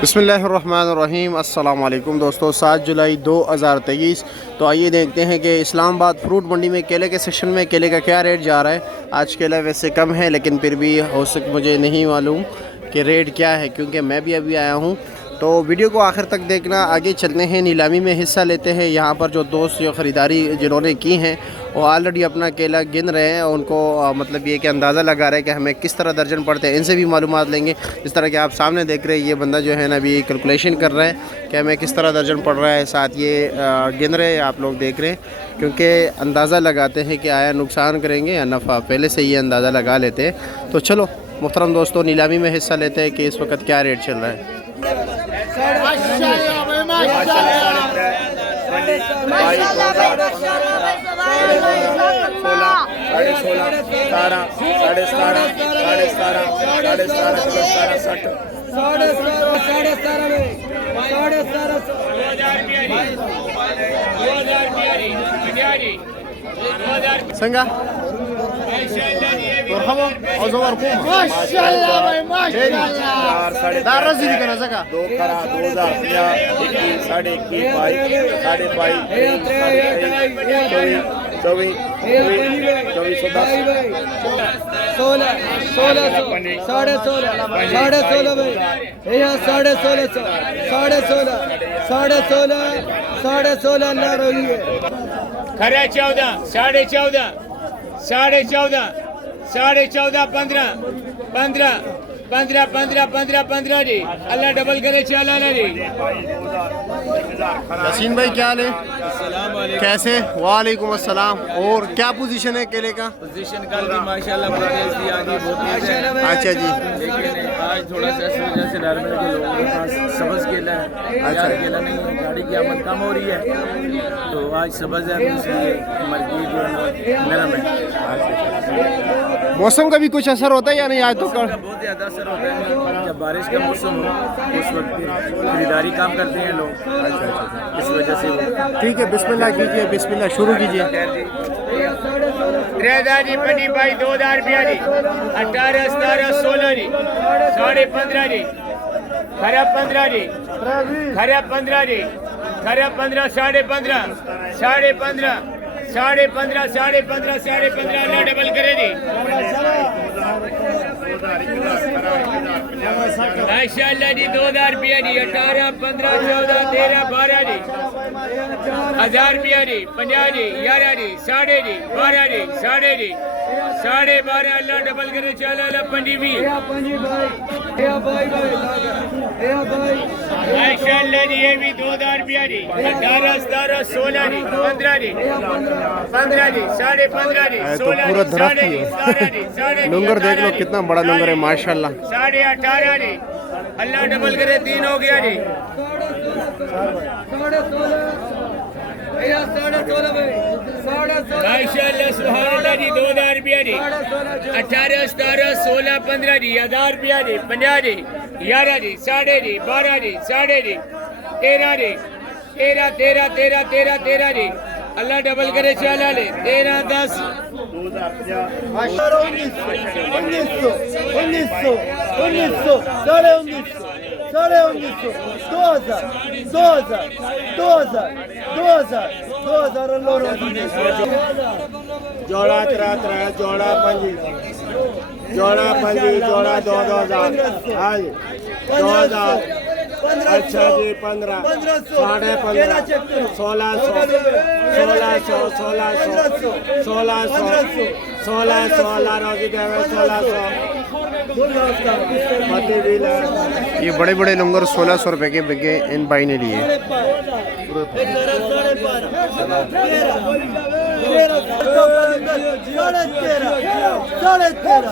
बिस्मिल्लाहिर्रहमानिर्रहीम। अस्सलाम वालेकुम दोस्तों, 7 जुलाई 2023। तो आइए देखते हैं कि इस्लामाबाद फ्रूट मंडी में केले के सेक्शन में केले का क्या रेट जा रहा है। आज केला वैसे कम है, लेकिन फिर भी हो सके मुझे नहीं मालूम कि रेट क्या है, क्योंकि मैं भी अभी आया हूँ। तो वीडियो को आखिर तक देखना। आगे चलते हैं, नीलामी में हिस्सा लेते हैं। यहाँ पर जो दोस्त जो ख़रीदारी जिन्होंने की हैं वो ऑलरेडी अपना केला गिन रहे हैं। उनको मतलब ये कि अंदाज़ा लगा रहे हैं कि हमें किस तरह दर्जन पड़ते हैं। इनसे भी मालूमात लेंगे। इस तरह के आप सामने देख रहे हैं, ये बंदा जो है ना अभी कैलकुलेशन कर रहा है कि हमें किस तरह दर्जन पड़ रहा है। साथ ये गिन रहे हैं, आप लोग देख रहे हैं, क्योंकि अंदाज़ा लगाते हैं कि आया नुकसान करेंगे या नफ़ा, पहले से ये अंदाज़ा लगा लेते हैं। तो चलो मुहतरम दोस्तों, नीलामी में हिस्सा लेते हैं कि इस वक्त क्या रेट चल रहा है। संगा खरा 14, 14.5, 14.5, 14.5, 15, 15, 15, 15, 15, 15 जी। अल्लाह डबल करे, चला जी। यासीन भाई क्या हाल है? कैसे? वालेकुम अस्सलाम। और क्या पोजीशन है केले का? पोजीशन कल भी माशाल्लाह प्रोग्रेस भी आगे बहुत है। अच्छा जी। लेकिन आज थोड़ा सा इस वजह से नॉर्मल के लोगों के पास सब्ज़ केला है। अच्छा, केला नहीं है, गाड़ी की आमद कम हो रही है, तो आज सब्ज़ है, इसलिए मार्केट जो है नरम है। मौसम का भी कुछ असर होता है या नहीं? आज तो का बहुत ज़्यादा असर होता है। जब बारिश का मौसम हो उस वक्त खरीदारी काम करते हैं लोग। अच्छा, इस वजह से। ठीक है, बिस्मिल्लाह कीजिए, बिस्मिल्लाह शुरू कीजिए। 3000 जी, 25, 2000 रुपया जी। 18, 17, 16 जी। 15.5 जी। खरा 15 जी। खरा 15 जी। खरा 15, 15.5, 15.5, 15.5, 15.5, 15.5। अल्लाह डबल करे जी। माशाअल्लाह जी। 2000 रुपया जी। 18, 15, 14, 13, 12 जी। 1000 रुपया जी। 50 जी। 11 जी। 12.5 जी। 12 जी। 12.5 जी। 12.5। अल्लाह डबल करे, चला ला 25। माशाअल्लाह जी। ये भी 2000 रुपया जी। 18, 17, 16 जी। 15 जी। 15 जी। 15.5 जी। 16 पूरा जी। दरख्त ही 17 जी। 17 जी। लंगर देख लो कितना बड़ा लंगर है माशाल्लाह। 18.5 जी। अल्लाह डबल करे, 3 हो गया जी। माशाअल्लाह सुभान जी। 2000 रुपया जी। 18, 17, 16, 15 जी। 1000 रुपया जी। 50 जी। 11 जी। 12.5 जी। 12 जी। 12.5 जी। 13 जी। 13, 13, 13, 13, 13 जी। अल्लाह डबल करे, चला ले। 13, 10, जोड़ा 3, जोड़ा 5, जोड़ा 5, जोड़ा 2,000। हाँ जी, 2,000। अच्छा जी, 15, 15.5, 1600, 1600, 1600, 1600, 1600। अल्लाह रोजी देवे, 1600। ये बड़े बड़े लंगर 1600 रुपए के बिके इन भाई ने लिए। साढ़े 13